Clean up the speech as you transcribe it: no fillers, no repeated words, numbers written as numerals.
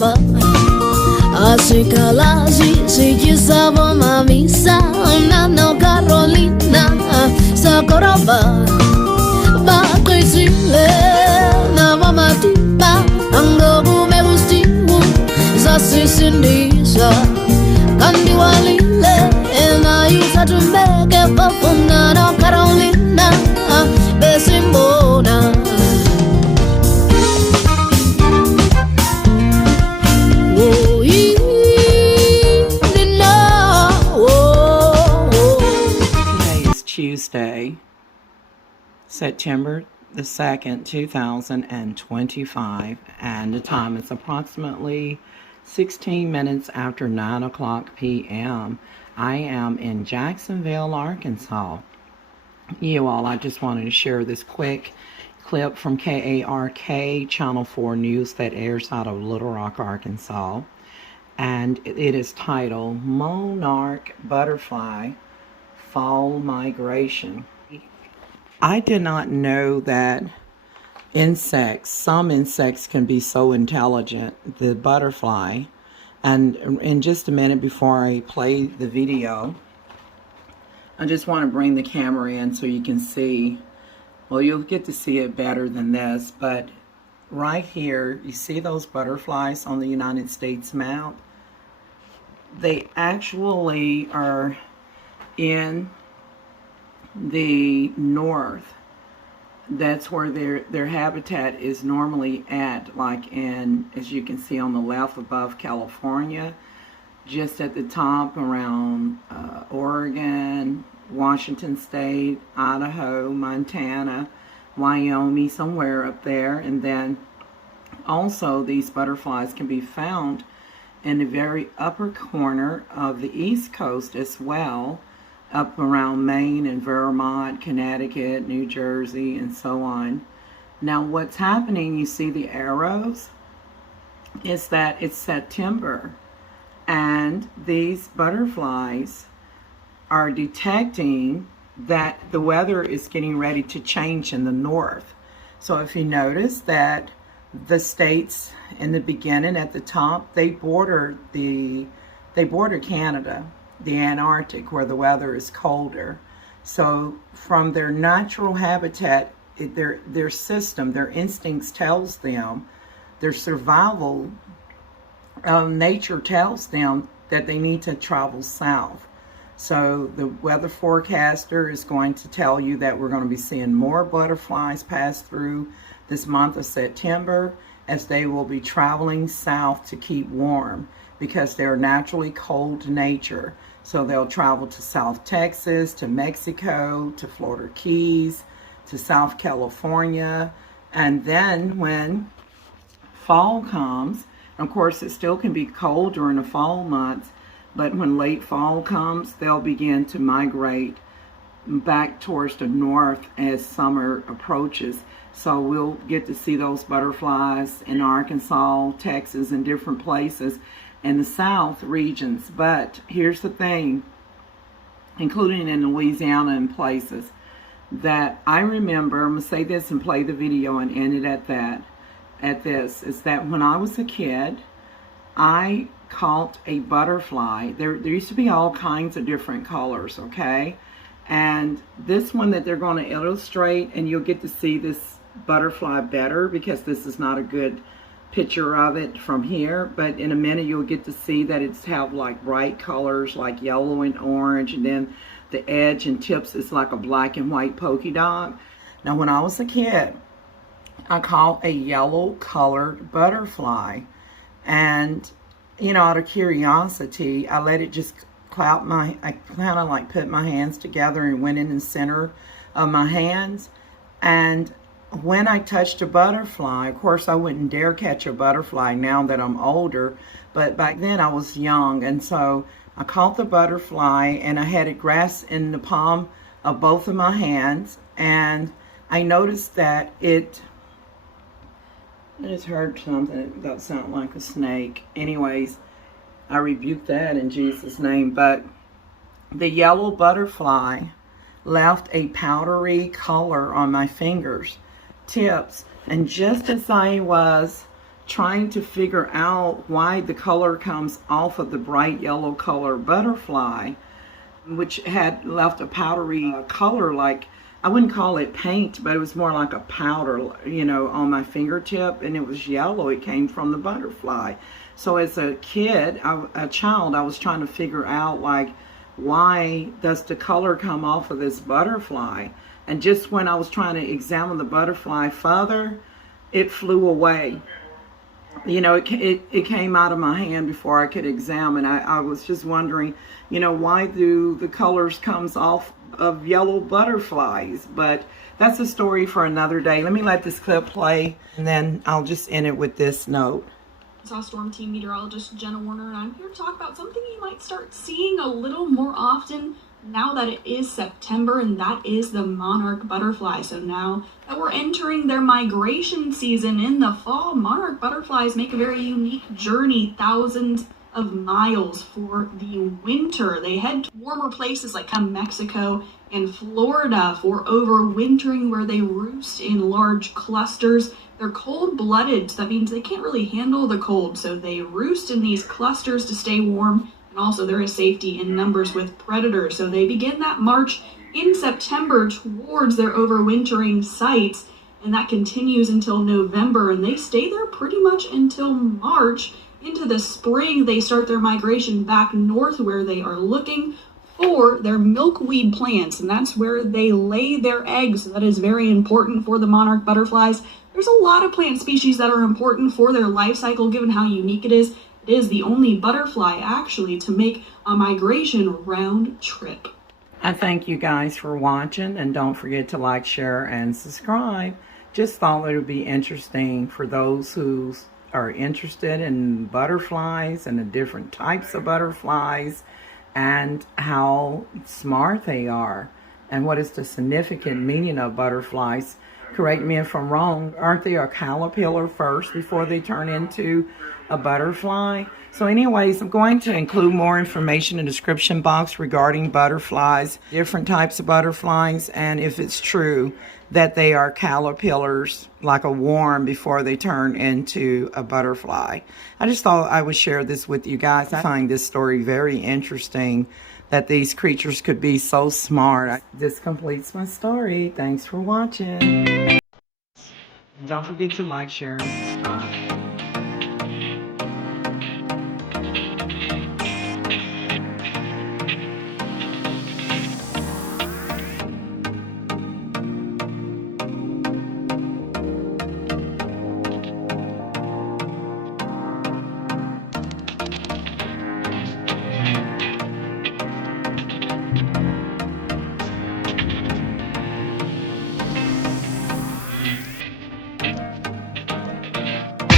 Sakoraba Asikalazi Sikisabo Mamisa Nano Carolina Sakoraba Bakrisile Namamatiba Angobu Mebustimu Zasisindisa Kandiwalile Ena Yusa to make a Pafuna no Carolina Besimbona Tuesday, September the 2nd, 2025, and the time is approximately 16 minutes after 9 o'clock p.m. I am in Jacksonville, Arkansas. You all, I just wanted to share this quick clip from KARK, Channel 4 News that airs out of Little Rock, Arkansas. And it is titled, Monarch Butterfly Fall Migration. I did not know that some insects can be so intelligent, the butterfly. And in just a minute before I play the video, I just want to bring the camera in so you can see. Well, you'll get to see it better than this, but right here, you see those butterflies on the United States map? They actually are in the north. That's where their habitat is normally at, like in, as you can see on the left above California, just at the top around Oregon, Washington State, Idaho, Montana, Wyoming, somewhere up there. And then also these butterflies can be found in the very upper corner of the East Coast as well, up around Maine and Vermont, Connecticut, New Jersey, and so on. Now what's happening, you see the arrows, is that it's September, and these butterflies are detecting that the weather is getting ready to change in the north. So if you notice that the states in the beginning at the top, they border Canada, the Antarctic, where the weather is colder. So from their natural habitat, their system, their instincts tells them, their survival nature tells them that they need to travel south. So the weather forecaster is going to tell you that we're going to be seeing more butterflies pass through this month of September, as they will be traveling south to keep warm because they're naturally cold to nature. So they'll travel to South Texas, to Mexico, to Florida Keys, to South California. And then when fall comes, of course it still can be cold during the fall months, but when late fall comes, they'll begin to migrate back towards the north as summer approaches. So we'll get to see those butterflies in Arkansas, Texas, and different places in the south regions. But here's the thing, including in Louisiana and places, that I remember, I'm going to say this and play the video and end it at this, is that when I was a kid, I caught a butterfly. There used to be all kinds of different colors, okay? And this one that they're going to illustrate, and you'll get to see this butterfly better because this is not a good picture of it from here, but in a minute you'll get to see that it's have like bright colors like yellow and orange, and then the edge and tips is like a black and white polka dot. Now when I was a kid, I caught a yellow colored butterfly, and you know, out of curiosity, I let it just I kind of like put my hands together and went in the center of my hands. And when I touched a butterfly, of course I wouldn't dare catch a butterfly now that I'm older, but back then I was young, and so I caught the butterfly and I had it grasped in the palm of both of my hands, and I noticed that I just heard something that sounded like a snake. Anyways, I rebuke that in Jesus' name. But the yellow butterfly left a powdery color on my fingers tips, and just as I was trying to figure out why the color comes off of the bright yellow color butterfly, which had left a powdery color, like, I wouldn't call it paint, but it was more like a powder, you know, on my fingertip, and it was yellow. It came from the butterfly. So as a kid, a child, I was trying to figure out, like, why does the color come off of this butterfly? And just when I was trying to examine the butterfly further, it flew away. You know, it came out of my hand before I could examine. I was just wondering, you know, why do the colors comes off of yellow butterflies? But that's a story for another day. Let me let this clip play, and then I'll just end it with this note. Storm Team Meteorologist Jenna Warner, and I'm here to talk about something you might start seeing a little more often now that it is September, and that is the monarch butterfly. So now that we're entering their migration season in the fall, monarch butterflies make a very unique journey, thousands of miles for the winter. They head to warmer places like Mexico and Florida for overwintering, where they roost in large clusters. They're cold-blooded, so that means they can't really handle the cold, so they roost in these clusters to stay warm. And also there is safety in numbers with predators. So they begin that march in September towards their overwintering sites, and that continues until November, and they stay there pretty much until March. Into the spring, they start their migration back north, where they are looking for their milkweed plants, and that's where they lay their eggs. So that is very important for the monarch butterflies. There's a lot of plant species that are important for their life cycle, given how unique it is. It is the only butterfly, actually, to make a migration round trip. I thank you guys for watching, and don't forget to like, share, and subscribe. Just thought it would be interesting for those who are interested in butterflies and the different types of butterflies and how smart they are and what is the significant meaning of butterflies. Correct me if I'm wrong, aren't they a caterpillar first before they turn into a butterfly? So anyways, I'm going to include more information in the description box regarding butterflies, different types of butterflies, and if it's true that they are caterpillars, like a worm, before they turn into a butterfly. I just thought I would share this with you guys. I find this story very interesting, that these creatures could be so smart. This completes my story. Thanks for watching. Don't forget to like, share, and subscribe.